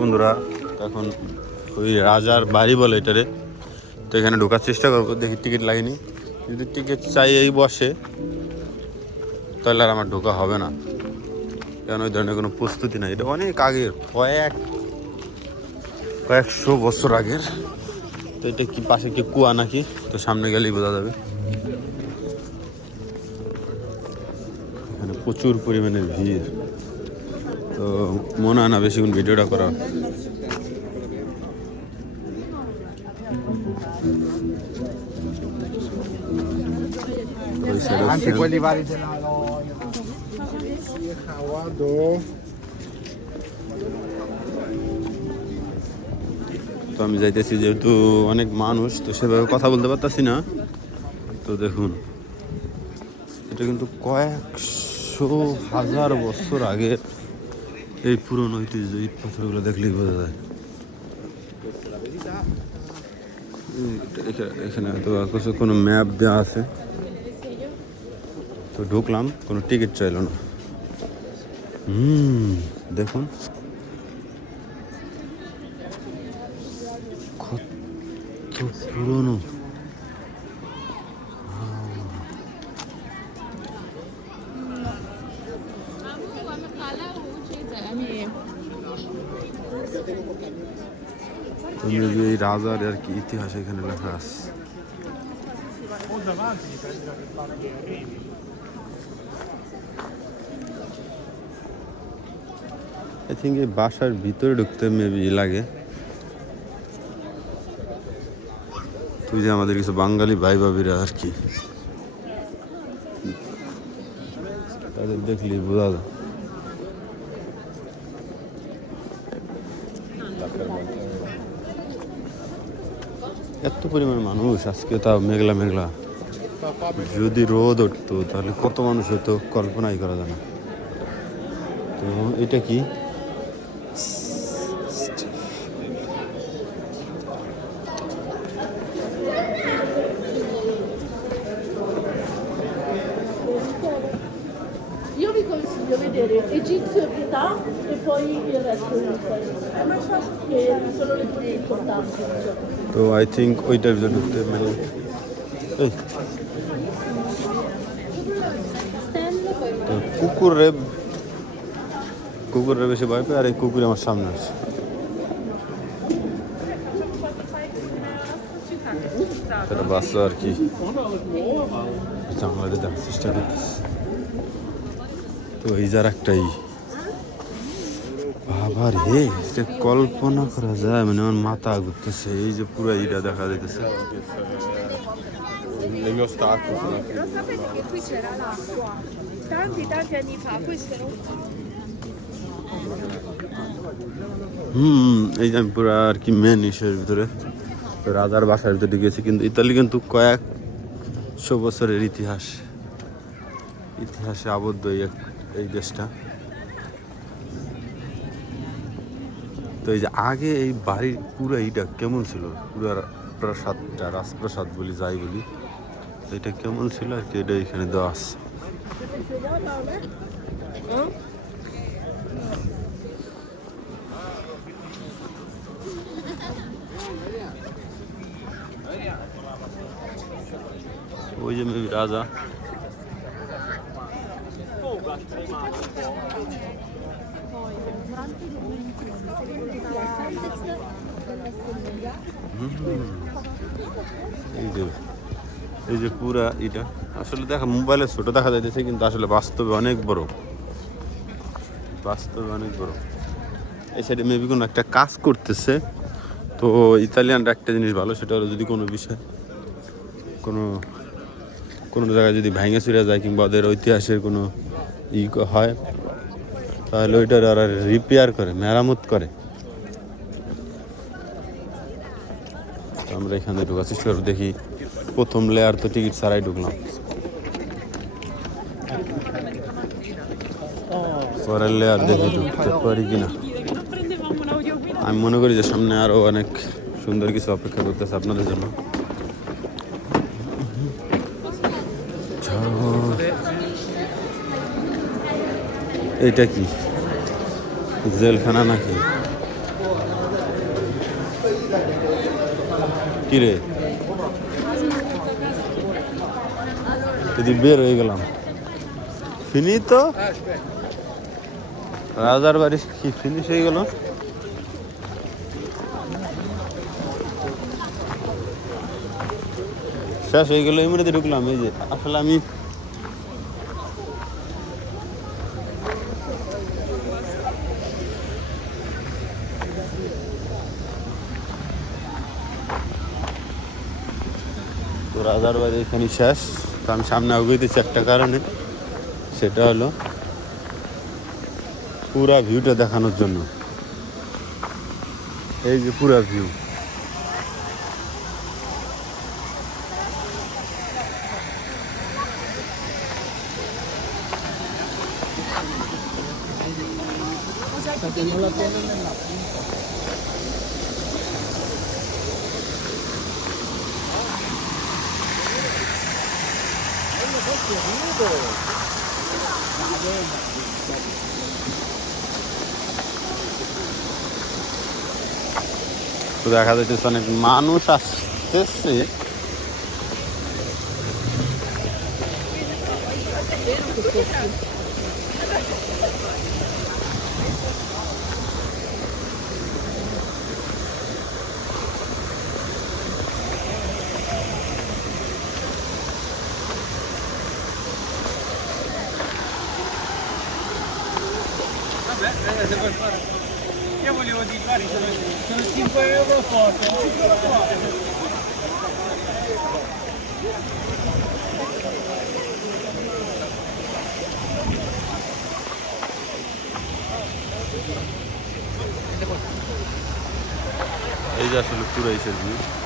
বন্ধুরা এখন ওই রাজার বাড়ি বলে এটারে, তো এখানে ঢোকার চেষ্টা করবো, দেখি টিকিট লাগেনি। যদি টিকিট চাই এই বসে তাহলে আর আমার ঢোকা হবে না, কারণ ওই ধরনের কোনো প্রস্তুতি নাই। এটা অনেক আগের, কয়েকশো বছর আগের। তো এটা কি পাশে কি কুয়া নাকি, তো সামনে গেলেই বোঝা যাবে। এখানে প্রচুর পরিমাণে ভিড়, তো মনে হয় না বেশিক্ষণ ভিডিওটা করা। Anche quelli vari della Loia. Guardo. তো আমি যাইতেছি, যেহেতু অনেক মানুষ, তো সেভাবে কথা বলতে পারতাছি না। তো দেখুন, এটা কিন্তু কয়েকশো হাজার বছর আগের এই পুরনো ঐতিহ্য। ইট পাথরগুলো দেখলেই বোঝা যায়। এখানে হয়তো কোনো ম্যাপ দেওয়া আছে, তো ঢুকলাম, কোনো টিকিট চাইল না। দেখুন কত পুরনো। এই রাজার আর কি ইতিহাস এখানে লেখা আছে। আই থিঙ্ক এই বাসার ভিতরে ঢুকতে মেবি লাগে। তুই যে আমাদের কিছু বাঙালি ভাই ভাবিরা আর কি, তাদের দেখলি বোঝা যায়। এত পরিমাণ মানুষ আজকে, তাও মেঘলা মেঘলা। যদি রোদ উঠতো তাহলে কত মানুষ হতো কল্পনাই করা যায় না। তো এটা কি, Io vi consiglio vedere Egizio e Pietà e poi il resto che sono le più importanti. তো আই থিঙ্ক ওইটার ভিতরে ঢুকতে মানে তো কুকুরে বেশি ভয় পায়, আর এই কুকুর আমার সামনে আছে। এটা বাচ্চা আর কি, জানলাতে দেখার চেষ্টা করতেছে। তো এই যার একটাই বাবা রে, এটা কল্পনা করা যায়, মানে আমার মাথা ঘুরতেছে। এই যে পুরো এইটা দেখা যাইতেছে। Il mio stacco. Lo sapete che qui c'era l'acqua? Tanti anni fa, questo era un এই যে আমি পুরো আর কি মেন ইসের ভিতরে, তো রাজার বাসার ভিতরে ঢুকেছি। কিন্তু ইতালি কিন্তু কয়েকশো বছরের ইতিহাসে আবদ্ধ এই দেশটা। তো এই যে আগে এই বাড়ির পুরো এইটা কেমন ছিল, পুরো প্রাসাদটা, রাজপ্রাসাদ বলি যাই বলি, এটা কেমন ছিল আর কি, এটা এখানে দেওয়া আছে। ওই যে মেবি রাজা। এই যে পুরা এটা আসলে দেখা মোবাইলে ছোট দেখা যাইতেছে, কিন্তু আসলে বাস্তবে অনেক বড়। এই সাইডে মেবি কোনো একটা কাজ করতেছে। তো ইতালিয়ানরা একটা জিনিস ভালো, সেটা হলো যদি কোনো বিষয় কোনো জায়গায় যদি ভেঙে চুরে যায় কিংবা ওদের ঐতিহাসের কোনো হয়, তাহলে ওইটার ওরা রিপেয়ার করে, মেরামত করে। আমরা এখানে ঢোকার চেষ্টা করবো, দেখি। প্রথম লেয়ার তো টিকিট ছাড়াই ঢুকলাম, পরের লেয়ার দেখে ঢুকতে পারি কিনা। আমি মনে করি যে সামনে আরো অনেক সুন্দর কিছু অপেক্ষা করতেছে আপনাদের জন্য। এটা কি জেলখানা নাকি? কি রে যদি বের হয়ে গেলাম ফিনি তো রাজার বাড়ি কি ফিনিশ হয়ে গেল শেষ হয়ে গেল এই মুহূর্তে ঢুকলাম এই যে আসলে আমি তো রাজার বাড়ি এখানে শেষ তো আমি সামনে আগাইতেছি একটা কারণে সেটা হলো পুরা ভিউটা দেখানোর জন্য এই যে পুরা ভিউ তো দেখা যাচ্ছে অনেক মানুষ আসতেছে Io volevo dire, guardi, sono 5 euro foto. এই যে আসলে পুরো এসে ভিউ